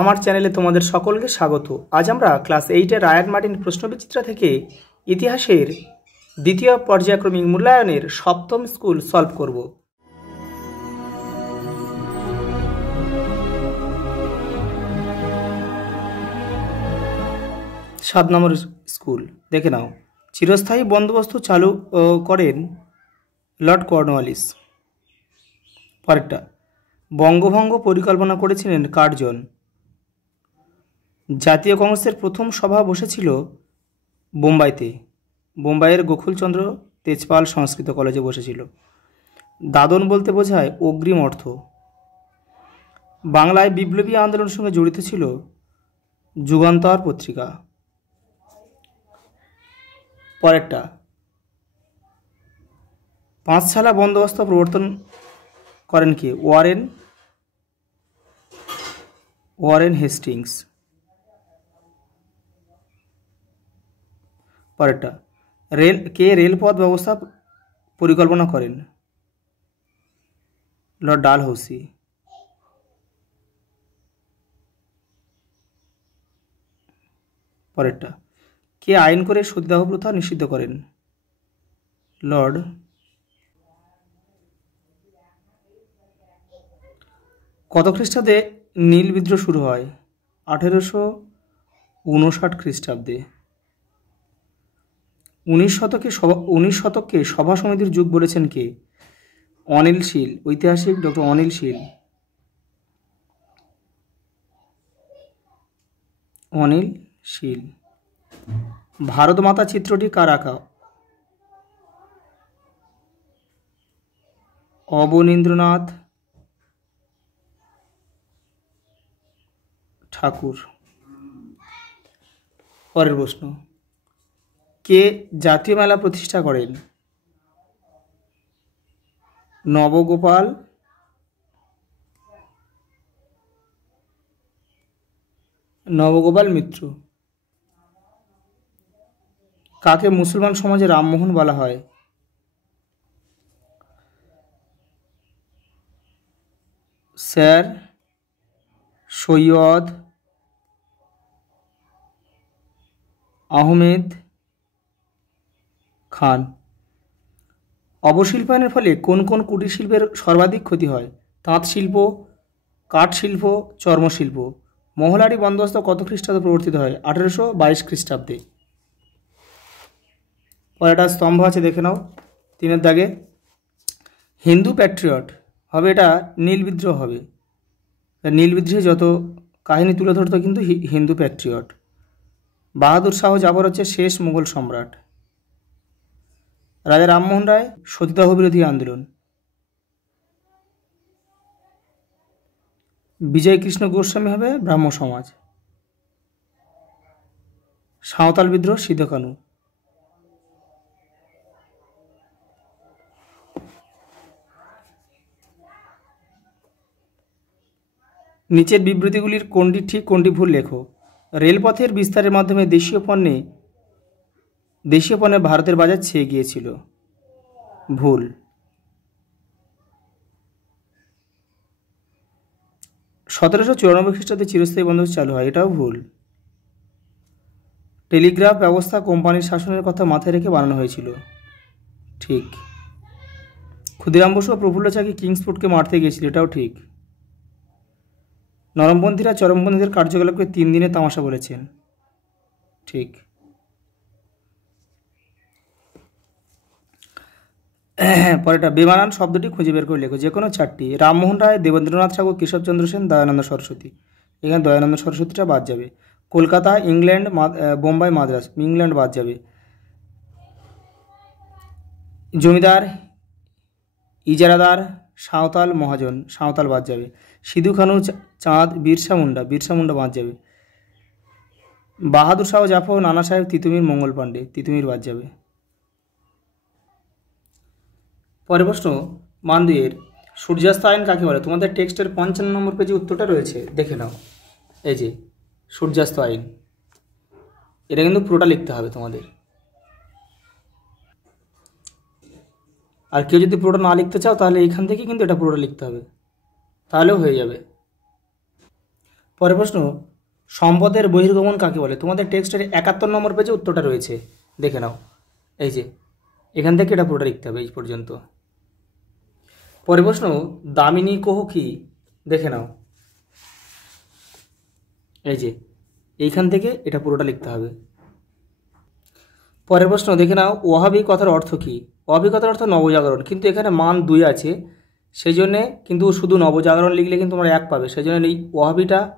আমার চ্যানেলে তোমাদের সকলকে স্বাগত। আজ আমরা ক্লাস 8-এর রায়ান মার্টিন প্রশ্নবিচিত্রা থেকে ইতিহাসের দ্বিতীয় পর্যায়ক্রমিক মূল্যায়নের সপ্তম স্কুল সলভ করব। 7 নম্বর স্কুল দেখে নাও। চিরস্থায়ী বন্দোবস্ত চালু করেন লর্ড কর্নওয়ালিস। পরেরটা, বঙ্গভঙ্গ পরিকল্পনা করেছিলেন কার্জন। জাতীয় কংগ্রেসের প্রথম সভা বসেছিল বোম্বাইতে। বোম্বাইয়ের গোকুলচন্দ্র তেজপাল সংস্কৃত কলেজে বসেছিল। দাদন বলতে বোঝায় অগ্রিম অর্থ। বাংলায় বিপ্লবী আন্দোলনের সঙ্গে জড়িত ছিল যুগান্তর পত্রিকা। পরেরটা, পাঁচশালা বন্দোবস্ত প্রবর্তন করেন কে? Warren Hastings. পরেরটা, রেলপথ ব্যবস্থা পরিকল্পনা করেন? লর্ড ডালহৌসি। পরেরটা, কে আইন করে সতীদাহ প্রথা নিষিদ্ধ করেন? লর্ড। কত খ্রিস্টাব্দে নীল বিদ্রোহ শুরু হয়? 1859 খ্রিস্টাব্দে। 19 শতককে সভা সমিতির যুগ বলেছেন কে? অনিল শীল। ঐতিহাসিক ডক্টর অনিল শীল। অনিল শীল। ভারত মাতা চিত্রটি কার আঁকা? অবনীন্দ্রনাথ ঠাকুর। পরের প্রশ্ন, কে জাতীয় মেলা প্রতিষ্ঠা করেন? নবগোপাল মিত্র। কাকে মুসলমান সমাজে রামমোহন বলা হয়? স্যার সৈয়দ আহমেদ খান। অবশিল্পায়নের ফলে কোন কোন কুটির শিল্পের সর্বাধিক ক্ষতি হয়? তাঁত শিল্প, কাঠ শিল্প, চর্মশিল্প। মহলারি বন্দোবস্ত কত খ্রিস্টাব্দে প্রবর্তিত হয়? 1822 খ্রিস্টাব্দে। পরে একটা স্তম্ভ আছে, দেখে নাও 3-এর দাগে। হিন্দু প্যাট্রিয়ট হবে, এটা নীল বিদ্রোহ হবে। নীল বিদ্রোহে যত কাহিনী তুলে ধরতো কিন্তু হিন্দু প্যাট্রিয়ট। বাহাদুর শাহ জাফর হচ্ছে শেষ মুঘল সম্রাট। রাজা রামমোহন রায় সতীদাহ বিরোধী আন্দোলন। বিজয় কৃষ্ণ গোস্বামী হবে ব্রাহ্ম সমাজ। সাঁওতাল বিদ্রোহ সিধু কানু। নিচের বিবৃতিগুলির কোনটি ঠিক কোনটি ভুল লেখো। রেলপথের বিস্তারের মাধ্যমে দেশীয় পণ্যে ভারতের বাজার ছেয়ে গিয়েছিল। ভুল। সতেরোশো 1794 খ্রিস্টাব্দে চিরস্থায়ী বন্দোবস্ত চালু হয়, এটাও ভুল। টেলিগ্রাফ ব্যবস্থা কোম্পানির শাসনের কথা মাথায় রেখে বানানো হয়েছিল, ঠিক। ক্ষুদিরাম বসু ও প্রফুল্ল চাকি কিংসফোর্ডকে মারতে গিয়েছিল, এটাও ঠিক। নরমপন্থীরা চরমপন্থীদের কার্যকলাপকে 3 দিনের তামাশা বলেছেন, ঠিক। পরেরটা, বেমানান শব্দটি খুঁজে বের করে লেখো, যে কোনো 4টি। রামমোহন রায়, দেবেন্দ্রনাথ ঠাকুর, কেশবচন্দ্র সেন, দয়ানন্দ সরস্বতী। এখানে দয়ানন্দ সরস্বতীটা বাদ যাবে। কলকাতা, ইংল্যান্ড, বোম্বাই, মাদ্রাস, ইংল্যান্ড বাদ যাবে। জমিদার, ইজারাদার, সাঁওতাল, মহাজন, সাঁওতাল বাদ যাবে। সিধু কানু, চাঁদ, বিরসা মুন্ডা বাদ যাবে। বাহাদুর শাহ জাফর, নানা সাহেব, তিতুমির, মঙ্গল পাণ্ডে, তিতুমির বাদ যাবে। পরের প্রশ্ন, মান 2-এর সূর্যাস্ত আইন কাকে বলে? তোমাদের টেক্সটের 55 নম্বর পেজে উত্তরটা রয়েছে, দেখে নাও। এই যে সূর্যাস্ত আইন, এটা কিন্তু পুরোটা লিখতে হবে তোমাদের। আর কেউ যদি পুরোটা না লিখতে চাও তাহলে এইখান থেকে কিন্তু এটা পুরোটা লিখতে হবে, তাহলেও হয়ে যাবে। পরের প্রশ্ন, সম্পদের বহির্গমন কাকে বলে? তোমাদের টেক্সটের 71 নম্বর পেজে উত্তরটা রয়েছে, দেখে নাও। এই যে এখান থেকে এটা পুরোটা লিখতে হবে এই পর্যন্ত। পরের প্রশ্ন, দামিনী কোহ কি? দেখে নাও, এই যে এইখান থেকে এটা পুরোটা লিখতে হবে। পরের প্রশ্ন দেখে নাও, ওয়াহাবি কথার অর্থ কী? ওয়াহাবি কথার অর্থ নবজাগরণ, কিন্তু এখানে মান 2 আছে, সেই জন্যে কিন্তু শুধু নবজাগরণ লিখলে কিন্তু তোমরা 1 পাবে। সেই জন্য এই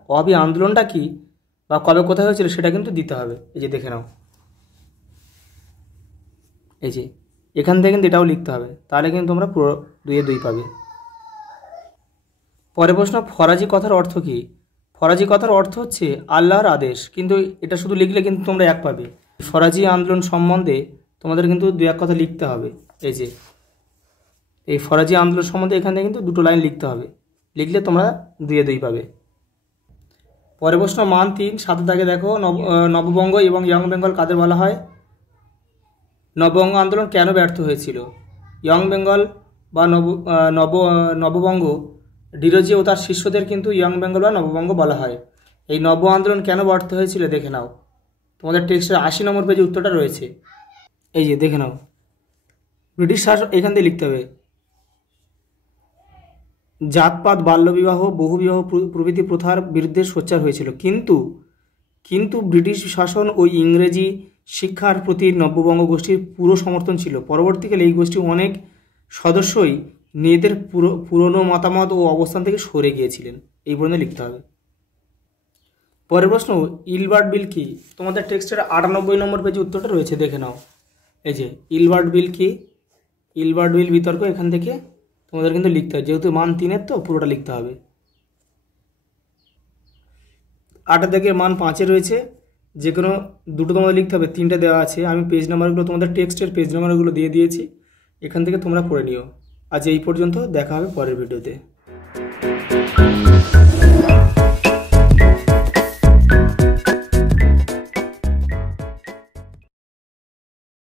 ওয়াহাবি আন্দোলনটা কি বা কবে কোথায় হয়েছিল সেটা কিন্তু দিতে হবে। এই যে দেখে নাও, এই যে এখান থেকে কিন্তু এটাও লিখতে হবে, তাহলে কিন্তু তোমরা পুরো 2-এ 2 পাবে। পরের প্রশ্ন, ফরাজি কথার অর্থ কী? ফরাজি কথার অর্থ হচ্ছে আল্লাহর আদেশ, কিন্তু এটা শুধু লিখলে কিন্তু তোমরা 1 পাবে। ফরাজি আন্দোলন সম্বন্ধে তোমাদের কিন্তু 2-1 কথা লিখতে হবে। এই যে এই ফরাজি আন্দোলন সম্বন্ধে এখান থেকে কিন্তু 2টো লাইন লিখতে হবে, লিখলে তোমরা 2-এ 2 পাবে। পরের প্রশ্ন মান 3, 7 দাগে দেখো, নববঙ্গ এবং ইয়ং বেঙ্গল কাদের বলা হয়? নববঙ্গ আন্দোলন কেন ব্যর্থ হয়েছিল? ইয়ং বেঙ্গল বা নববঙ্গ ডিরোজি ও তার শিষ্যদের কিন্তু ইয়ং বেঙ্গল বা নববঙ্গ বলা হয়। এই নব আন্দোলন কেন ব্যর্থ হয়েছিল দেখে নাও, তোমাদের টেক্সটের 80 নম্বর পেজে উত্তরটা রয়েছে। এই যে দেখে নাও, ব্রিটিশ শাসন, এখান থেকে লিখতে হবে জাতপাত, বাল্যবিবাহ, বহুবিবাহ প্রভৃতি প্রথার বিরুদ্ধে সোচ্চার হয়েছিল, কিন্তু ব্রিটিশ শাসন ও ইংরেজি শিক্ষার প্রতি নববঙ্গ গোষ্ঠীর পুরো সমর্থন ছিল। পরবর্তীকালে এই গোষ্ঠীর অনেক সদস্যই নিজেদের পুরনো মতামত ও অবস্থান থেকে সরে গিয়েছিলেন। এই পর্যন্ত লিখতে হবে। পরের প্রশ্ন, ইলবার্ট বিল কি? তোমাদের টেক্সটের 98 নম্বর পেজে উত্তরটা রয়েছে, দেখে নাও। এই যে ইলবার্ট বিল কি? ইলবার্ট বিল বিতর্ক, এখান থেকে তোমাদের কিন্তু লিখতে হবে, যেহেতু মান 3-এর তো পুরোটা লিখতে হবে। 8 থেকে মান 5-এ রয়েছে, যে কোনো 2টো তোমাদের লিখতে হবে, 3টে দেওয়া আছে। আমি পেজ নাম্বারগুলো তোমাদের টেক্সটের পেজ নাম্বারগুলো দিয়ে দিয়েছি, এখান থেকে তোমরা পড়ে নিও। আজ এই পর্যন্ত, দেখা হবে পরের ভিডিওতে।